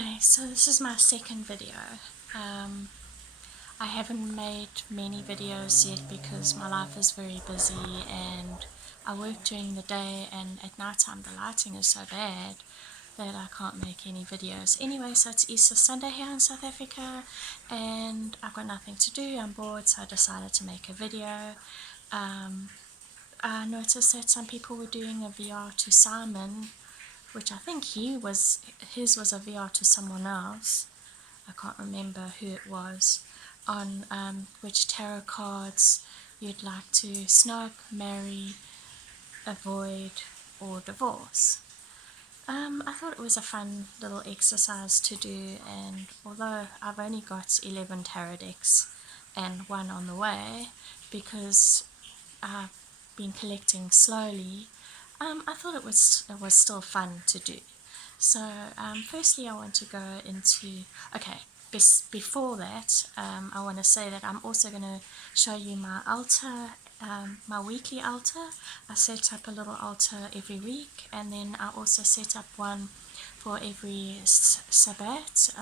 Hi, so this is my second video. I haven't made many videos yet because my life is very busy and I work during the day, and at night time the lighting is so bad that I can't make any videos. Anyway, so it's Easter Sunday here in South Africa and I've got nothing to do, I'm bored, so I decided to make a video. I noticed that some people were doing a VR to Simon, which I think his was a VR to someone else. I can't remember who it was, on which tarot cards you'd like to snog, marry, avoid, or divorce. I thought it was a fun little exercise to do, and although I've only got 11 tarot decks and one on the way because I've been collecting slowly, I thought it was still fun to do. So firstly I want to go into, before that I want to say that I'm also going to show you my altar, my weekly altar. I set up a little altar every week, and then I also set up one for every Sabbath.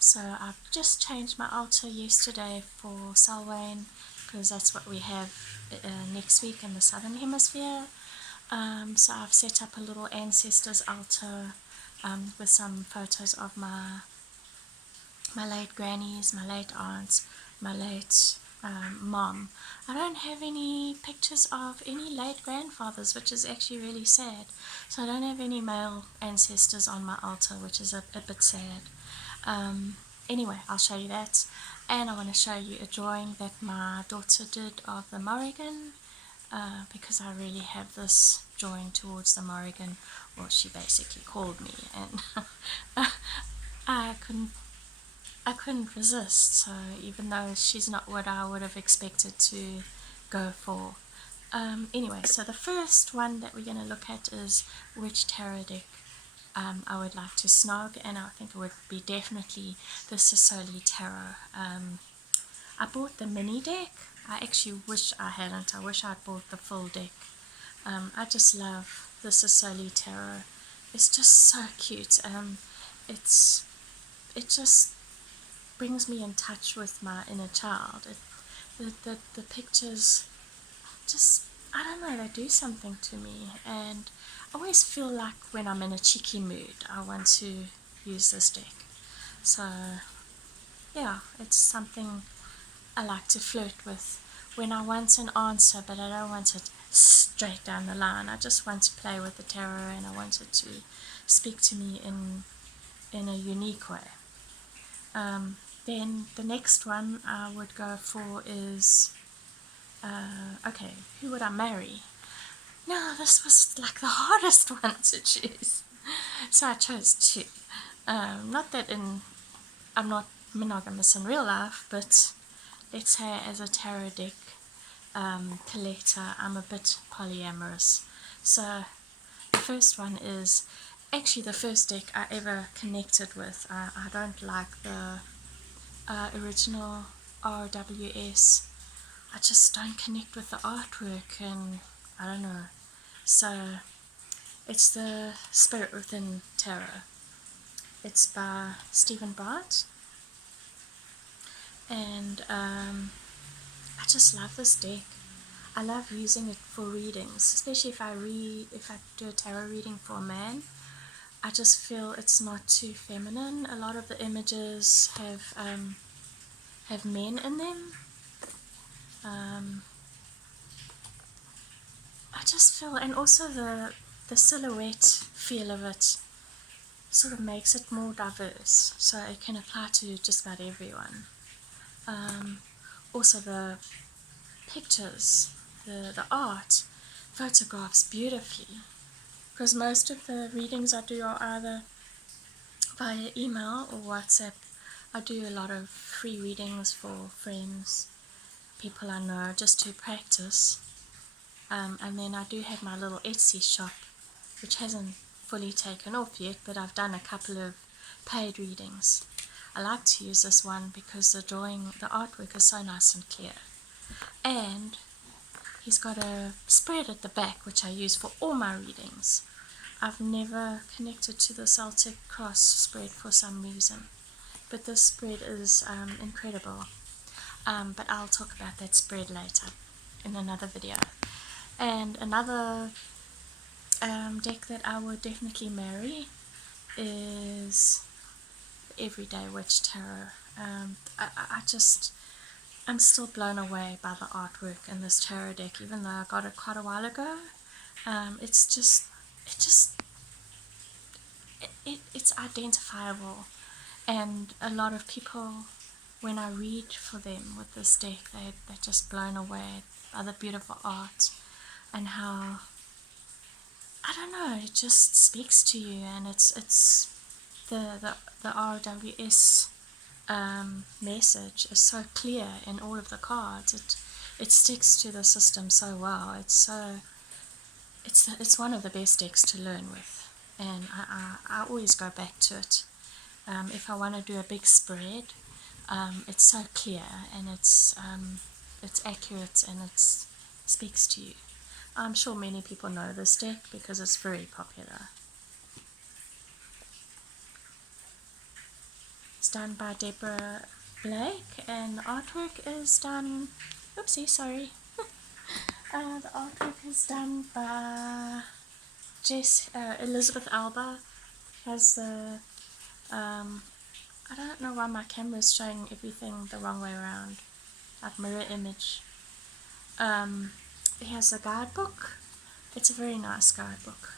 So I've just changed my altar yesterday for Samhain because that's what we have next week in the Southern Hemisphere. So I've set up a little ancestors altar with some photos of my late grannies, my late aunts, my late mom. I don't have any pictures of any late grandfathers, which is actually really sad. So I don't have any male ancestors on my altar, which is a bit sad. Anyway, I'll show you that, and I want to show you a drawing that my daughter did of the Morrigan, because I really have this drawing towards the Morrigan. Well, she basically called me, and I couldn't resist. So even though she's not what I would have expected to go for. Anyway, so the first one that we're going to look at is which tarot deck I would like to snog, and I think it would be definitely the Sisoli Tarot. I bought the mini deck. I actually wish I hadn't. I wish I'd bought the full deck. I just love the Sisoli Tarot. It's just so cute. It just brings me in touch with my inner child. The pictures just, I don't know, they do something to me, and I always feel like when I'm in a cheeky mood I want to use this deck. So yeah, it's something I like to flirt with when I want an answer, but I don't want it straight down the line. I just want to play with the tarot, and I want it to speak to me in a unique way. Then the next one I would go for is, who would I marry? No, this was like the hardest one to choose. So I chose two. Not that I'm not monogamous in real life, but let's say as a tarot deck collector, I'm a bit polyamorous. So the first one is actually the first deck I ever connected with. I don't like the original RWS. I just don't connect with the artwork, and I don't know. So it's the Spirit Within Tarot. It's by Stephen Bright, and I just love this deck. I love using it for readings, especially if I do a tarot reading for a man. I just feel it's not too feminine. A lot of the images have men in them. I just feel, and also the silhouette feel of it sort of makes it more diverse, so it can apply to just about everyone. Also the pictures, the art photographs beautifully, because most of the readings I do are either via email or WhatsApp. I do a lot of free readings for friends, people I know, just to practice. And then I do have my little Etsy shop, which hasn't fully taken off yet, but I've done a couple of paid readings. I like to use this one because the artwork is so nice and clear. And he's got a spread at the back, which I use for all my readings. I've never connected to the Celtic Cross spread for some reason, but this spread is incredible. But I'll talk about that spread later in another video. And another deck that I would definitely marry is Everyday Witch Tarot. I'm still blown away by the artwork in this tarot deck, even though I got it quite a while ago. It's identifiable, and a lot of people, when I read for them with this deck, they're just blown away by the beautiful art and how, I don't know, it just speaks to you, and it's the RWS message is so clear in all of the cards. It sticks to the system so well. It's one of the best decks to learn with, and I always go back to it. If I want to do a big spread, it's so clear, and it's accurate, and it speaks to you. I'm sure many people know this deck because it's very popular. It's done by Deborah Blake, and the artwork is done, oopsie, sorry. The artwork is done by Elizabeth Alba. Has the, I don't know why my camera is showing everything the wrong way around, like mirror image. It has a guidebook. It's a very nice guidebook.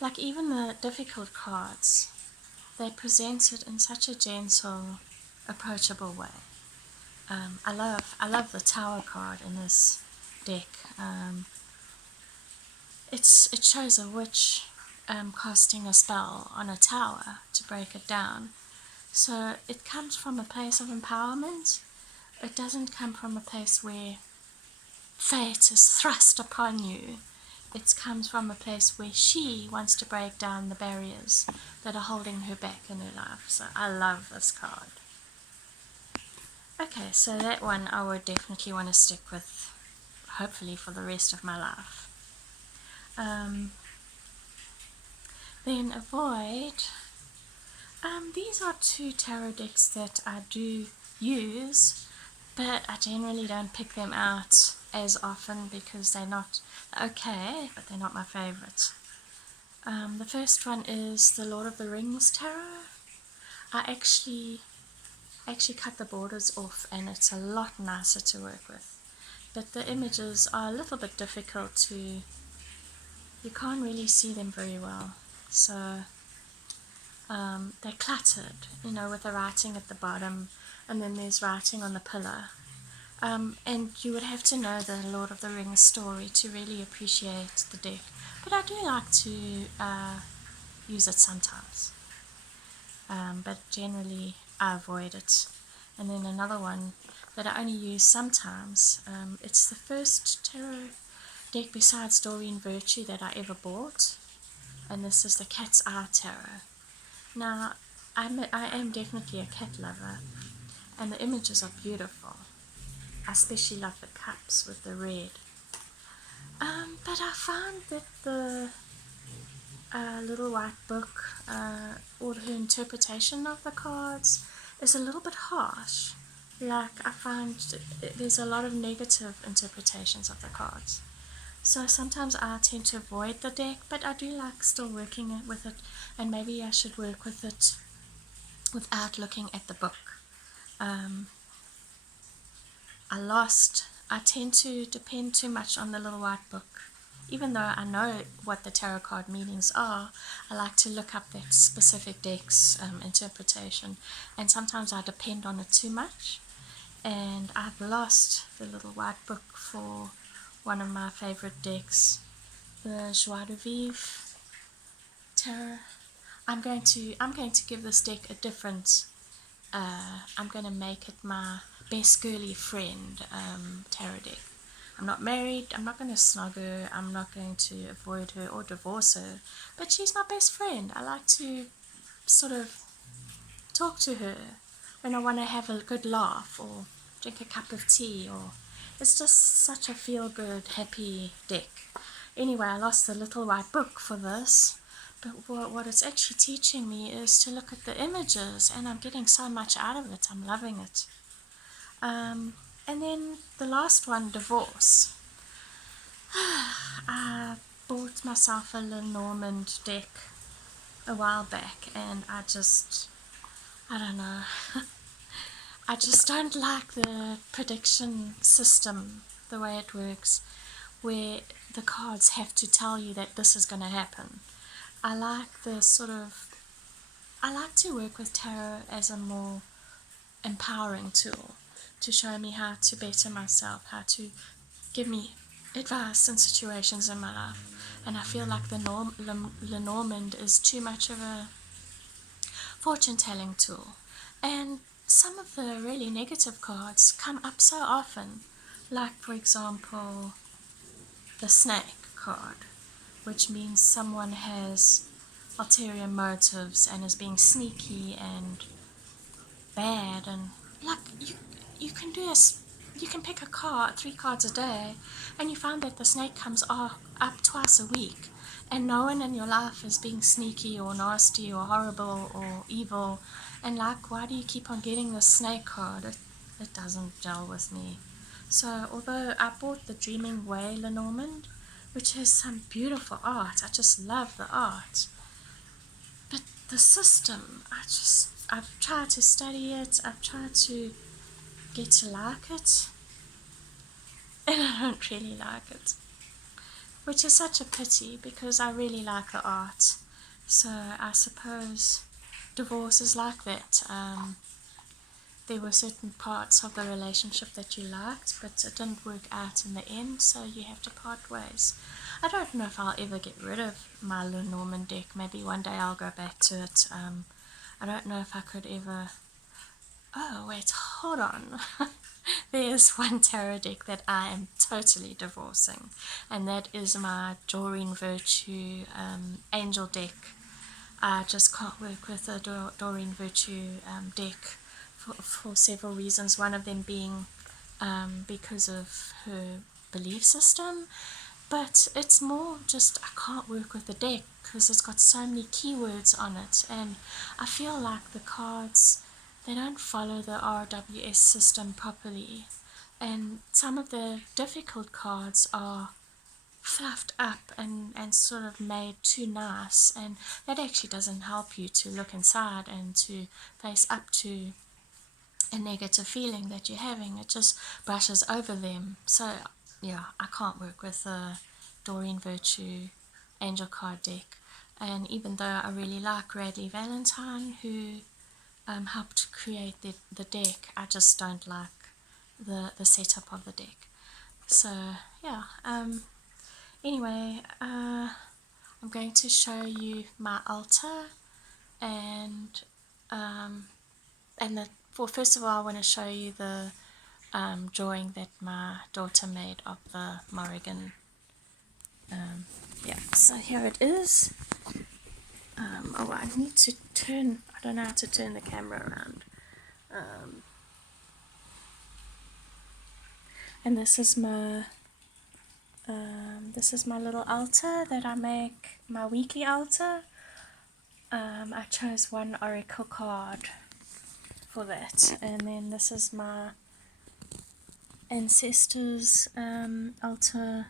Like, even the difficult cards, they present it in such a gentle, approachable way. I love the Tower card in this deck. It shows a witch casting a spell on a tower to break it down. So it comes from a place of empowerment. It doesn't come from a place where fate is thrust upon you. It comes from a place where she wants to break down the barriers that are holding her back in her life. So I love this card. Okay, so that one I would definitely want to stick with, hopefully for the rest of my life. Then Avoid. These are two tarot decks that I do use, but I generally don't pick them out as often because they're not okay, but they're not my favorites. The first one is the Lord of the Rings tarot. I actually cut the borders off, and it's a lot nicer to work with, but the images are a little bit difficult to, you can't really see them very well, so they're cluttered, with the writing at the bottom, and then there's writing on the pillar. And you would have to know the Lord of the Rings story to really appreciate the deck. But I do like to use it sometimes. But generally I avoid it. And then another one that I only use sometimes, it's the first tarot deck besides Doreen Virtue that I ever bought. And this is the Cat's Eye Tarot. Now, I am definitely a cat lover, and the images are beautiful. I especially love the cups with the red. But I found that the little white book, or her interpretation of the cards, is a little bit harsh. Like, I find there's a lot of negative interpretations of the cards. So sometimes I tend to avoid the deck, but I do like still working with it, and maybe I should work with it without looking at the book. I tend to depend too much on the little white book. Even though I know what the tarot card meanings are, I like to look up that specific deck's interpretation, and sometimes I depend on it too much, and I've lost the little white book for one of my favorite decks, the Joie de Vivre tarot. I'm going to give this deck a different, I'm going to make it my best girly friend tarot deck. I'm not married, I'm not going to snog her, I'm not going to avoid her or divorce her, but she's my best friend. I like to sort of talk to her when I want to have a good laugh, or drink a cup of tea, or It's just such a feel-good, happy deck. Anyway, I lost the little white book for this, but what it's actually teaching me is to look at the images, and I'm getting so much out of it. I'm loving it. And then the last one, divorce. I bought myself a Lenormand deck a while back, and I don't know. I just don't like the prediction system, the way it works, where the cards have to tell you that this is going to happen. I like I like to work with tarot as a more empowering tool to show me how to better myself, how to give me advice in situations in my life. And I feel like the Lenormand is too much of a fortune-telling tool. And some of the really negative cards come up so often, like for example the snake card, which means someone has ulterior motives and is being sneaky and bad, and like you can do you can pick a card, 3 cards a day, and you find that the snake comes up twice a week, and no one in your life is being sneaky or nasty or horrible or evil, and like, why do you keep on getting the snake card? It doesn't gel with me. So although I bought the Dreaming Way Lenormand, which has some beautiful art, I just love the art, but the system, I've tried to study it, I've tried to get to like it, and I don't really like it, which is such a pity because I really like the art. So I suppose divorce is like that. There were certain parts of the relationship that you liked, but it didn't work out in the end, so you have to part ways. I don't know if I'll ever get rid of my Lenormand deck. Maybe one day I'll go back to it. I don't know if I could ever... Oh, wait, hold on. There's one tarot deck that I am totally divorcing, and that is my Doreen Virtue Angel deck. I just can't work with the Doreen Virtue deck for several reasons, one of them being because of her belief system, but it's more just I can't work with the deck because it's got so many keywords on it, and I feel like the cards, they don't follow the RWS system properly, and some of the difficult cards are fluffed up and sort of made too nice, and that actually doesn't help you to look inside and to face up to a negative feeling that you're having. It just brushes over them. So yeah, I can't work with the Doreen Virtue Angel card deck. And even though I really like Radley Valentine, who helped create the deck, I just don't like the setup of the deck. So yeah, anyway, I'm going to show you my altar, and first of all I want to show you the drawing that my daughter made of the Morrigan. Yeah, so here it is. Oh, I need to turn, I don't know how to turn the camera around. And this is my little altar that I make, my weekly altar. I chose one oracle card for that, and then this is my ancestors altar.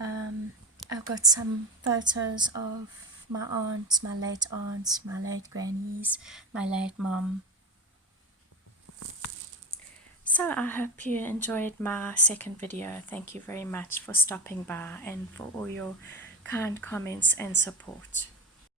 I've got some photos of my aunts, my late grannies, my late mom. So I hope you enjoyed my second video. Thank you very much for stopping by and for all your kind comments and support.